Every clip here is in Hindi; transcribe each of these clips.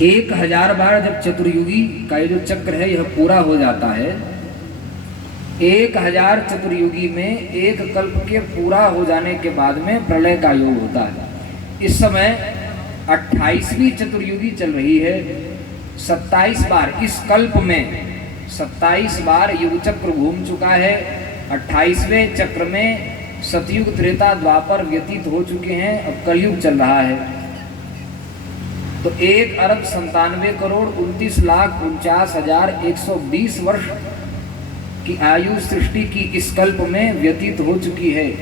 1000 बार जब चतुर्युगी का ये जो चक्र है यह पूरा हो जाता है, 1000 चतुर्युगी में एक कल्प के पूरा हो जाने के बाद में प्रलय का योग होता है। इस समय 28वीं चतुर्युगी चल रही है। 27 बार इस कल्प में 27 बार युग चक्र घूम चुका है। 28वें चक्र में सतयुग त्रेता द्वापर व्यतीत हो चुके हैं, अब कलयुग चल रहा है। तो 1,97,29,49,120 वर्ष की आयु सृष्टि की इस कल्प में व्यतीत हो चुकी है।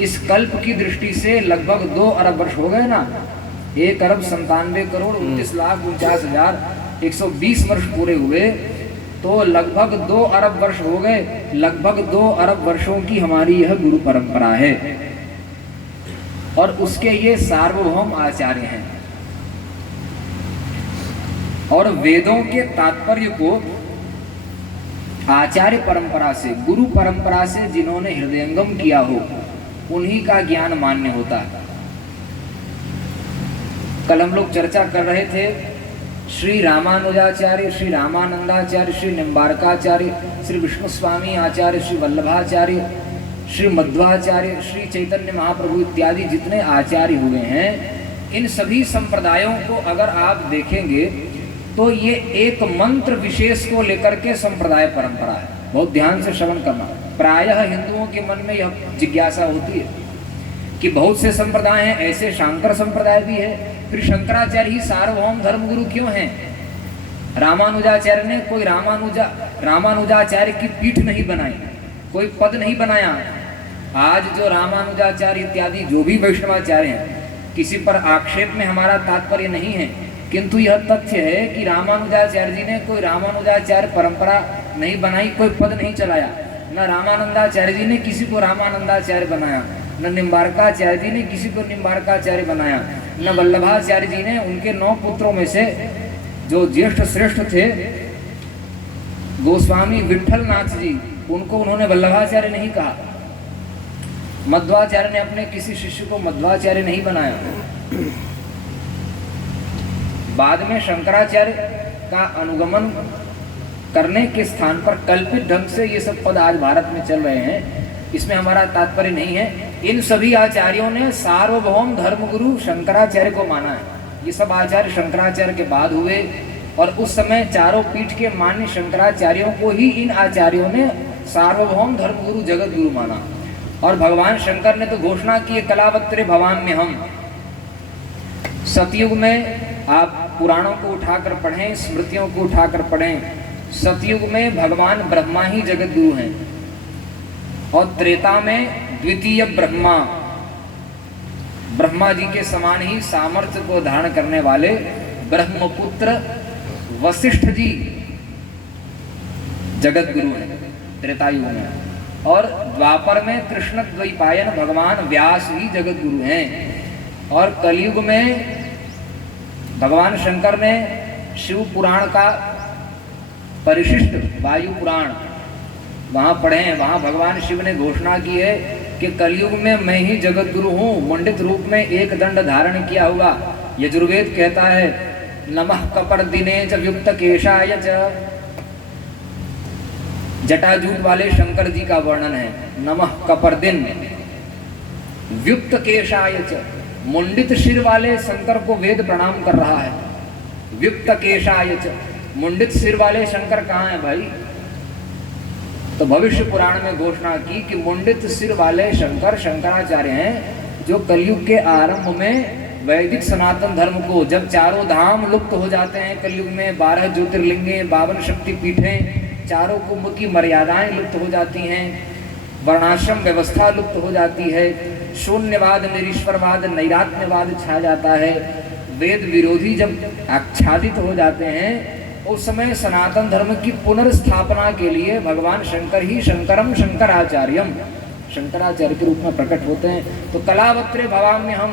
इस कल्प की दृष्टि से लगभग 2 अरब वर्ष हो गए ना। 1,97,49,49,120 वर्ष पूरे हुए, तो लगभग 2 अरब वर्ष हो गए। लगभग 2 अरब वर्षों की हमारी यह गुरु परंपरा है और उसके ये सार्वभौम आचार्य हैं। और वेदों के तात्पर्य को आचार्य परंपरा से, गुरु परंपरा से जिन्होंने हृदयंगम किया हो, उन्हीं का ज्ञान मान्य होता है। कल हम लोग चर्चा कर रहे थे श्री रामानुजाचार्य, श्री रामानंदाचार्य, श्री निम्बारकाचार्य, श्री विष्णु स्वामी आचार्य, श्री वल्लभाचार्य, श्री मध्वाचार्य, श्री चैतन्य महाप्रभु इत्यादि जितने आचार्य हुए हैं, इन सभी संप्रदायों को अगर आप देखेंगे तो ये एक मंत्र विशेष को लेकर के संप्रदाय परंपरा है। बहुत ध्यान से श्रवण करना। प्रायः हिंदुओं के मन में यह जिज्ञासा होती है कि बहुत से संप्रदाय हैं, ऐसे शांकर संप्रदाय भी है, फिर शंकराचार्य ही सार्वभौम धर्मगुरु क्यों हैं? रामानुजाचार्य ने कोई रामानुजाचार्य की पीठ नहीं बनाई, कोई पद नहीं बनाया। आज जो रामानुजाचार्य इत्यादि जो भी वैष्णवाचार्य हैं, किसी पर आक्षेप में हमारा तात्पर्य नहीं है, किंतु यह तथ्य है कि रामानुजाचार्य जी ने कोई रामानुजाचार्य परंपरा नहीं बनाई, कोई पद नहीं चलाया। न रामानंदाचार्य जी ने किसी को रामानंदाचार्य बनाया, न निम्बारकाचार्य जी ने किसी को निम्बारकाचार्य बनाया, न वल्लभाचार्य जी ने उनके 9 पुत्रों में से जो ज्येष्ठ श्रेष्ठ थे गोस्वामी विठलनाथ जी, उनको उन्होंने वल्लभाचार्य नहीं कहा। मध्वाचार्य ने अपने किसी शिष्य को मध्वाचार्य नहीं बनाया। बाद में शंकराचार्य का अनुगमन करने के स्थान पर कल्पित ढंग से ये सब पद आज भारत में चल रहे हैं, इसमें हमारा तात्पर्य नहीं है। इन सभी आचार्यों ने सार्वभौम धर्मगुरु शंकराचार्य को माना है। ये सब आचार्य शंकराचार्य के बाद हुए और उस समय चारों पीठ के मान्य शंकराचार्यों को ही इन आचार्यों ने सार्वभौम धर्मगुरु जगत गुरु माना। और भगवान शंकर ने तो घोषणा की, कलावत्रे भवाम्य हम। सतयुग में आप पुराणों को उठाकर पढ़ें, स्मृतियों को उठाकर पढ़ें, सतयुग में भगवान ब्रह्मा ही जगत गुरु हैं और त्रेता में द्वितीय ब्रह्मा जी के समान ही सामर्थ्य को धारण करने वाले ब्रह्मपुत्र वशिष्ठ जी जगत गुरु हैं त्रेता युग में। और द्वापर में कृष्ण द्वैपायन भगवान व्यास ही जगत गुरु हैं। और कलयुग में भगवान शंकर ने शिव पुराण का परिशिष्ट वायु पुराण वहाँ पढ़े हैं। वहाँ भगवान शिव ने घोषणा की है कि कलयुग में मैं ही जगत गुरु हूँ। मुंडित रूप में एक दंड धारण किया हुआ। यजुर्वेद कहता है नमः कपर्दिने च व्युक्त केशाय च। जटाजूट वाले शंकर जी का वर्णन है। नमः कपर्दिन व्युक्त केशाय च। मुंडित शिर वाले शंकर को वेद प्रणाम कर रहा है। व्युक्त केशाय च। मुंडित सिर वाले शंकर कहाँ हैं भाई? तो भविष्य पुराण में घोषणा की कि मुंडित सिर वाले शंकर शंकराचार्य हैं, जो कलयुग के आरंभ में वैदिक सनातन धर्म को, जब चारों धाम लुप्त हो जाते हैं कलयुग में, 12 ज्योतिर्लिंगे, 52 शक्तिपीठें, चारों कुंभ की मर्यादाएं लुप्त हो जाती हैं, वर्णाश्रम व्यवस्था लुप्त हो जाती है, शून्यवाद, निरीश्वरवाद, नैरात्यवाद छा जाता है, वेद विरोधी जब आच्छादित हो जाते हैं, उस समय सनातन धर्म की पुनर्स्थापना के लिए भगवान शंकर ही शंकरम शंकराचार्यम शंकराचार्य के रूप में प्रकट होते हैं। तो कलावत्रे भवाम्य हम,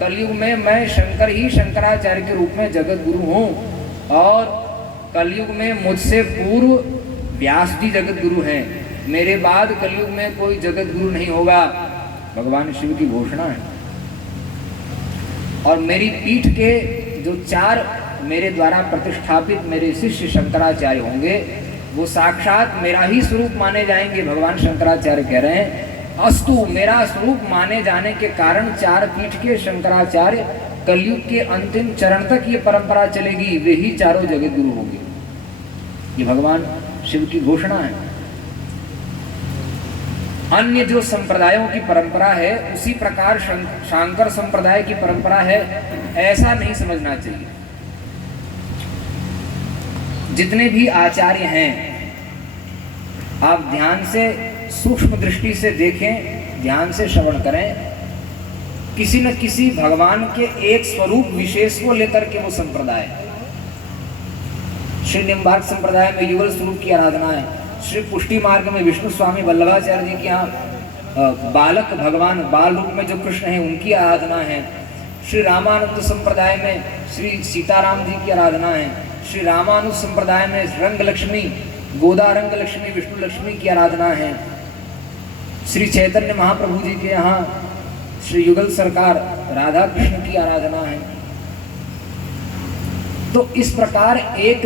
कलयुग में मैं शंकर ही शंकराचार्य के रूप में जगत गुरु हूँ। और कलयुग में मुझसे पूर्व व्यास जी जगत गुरु हैं, मेरे बाद कलयुग में कोई जगत गुरु नहीं होगा। भगवान शिव की घोषणा है। और मेरी पीठ के जो 4 मेरे द्वारा प्रतिष्ठापित मेरे शिष्य शंकराचार्य होंगे, वो साक्षात मेरा ही स्वरूप माने जाएंगे। भगवान शंकराचार्य कह रहे हैं अस्तु, मेरा स्वरूप माने जाने के कारण चार पीठ के शंकराचार्य कलयुग के अंतिम चरण तक ये परंपरा चलेगी, वे ही चारों जगत गुरु होंगे। ये भगवान शिव की घोषणा है। अन्य जो संप्रदायों की परंपरा है उसी प्रकार शांकर संप्रदाय की परंपरा है, ऐसा नहीं समझना चाहिए। जितने भी आचार्य हैं आप ध्यान से सूक्ष्म दृष्टि से देखें, ध्यान से श्रवण करें, किसी न किसी भगवान के एक स्वरूप विशेष को लेकर के वो संप्रदाय। श्री निम्बार्क संप्रदाय में युगल स्वरूप की आराधना है। श्री पुष्टि मार्ग में विष्णु स्वामी वल्लभाचार्य जी के यहाँ बालक भगवान बाल रूप में जो कृष्ण है उनकी आराधना है। श्री रामानुज संप्रदाय में श्री सीताराम जी की आराधना है। श्री रामानुज संप्रदाय में रंग लक्ष्मी, गोदा रंग लक्ष्मी, विष्णु लक्ष्मी की आराधना है। श्री चैतन्य महाप्रभु जी के यहाँ श्री युगल सरकार राधा कृष्ण की आराधना है। तो इस प्रकार एक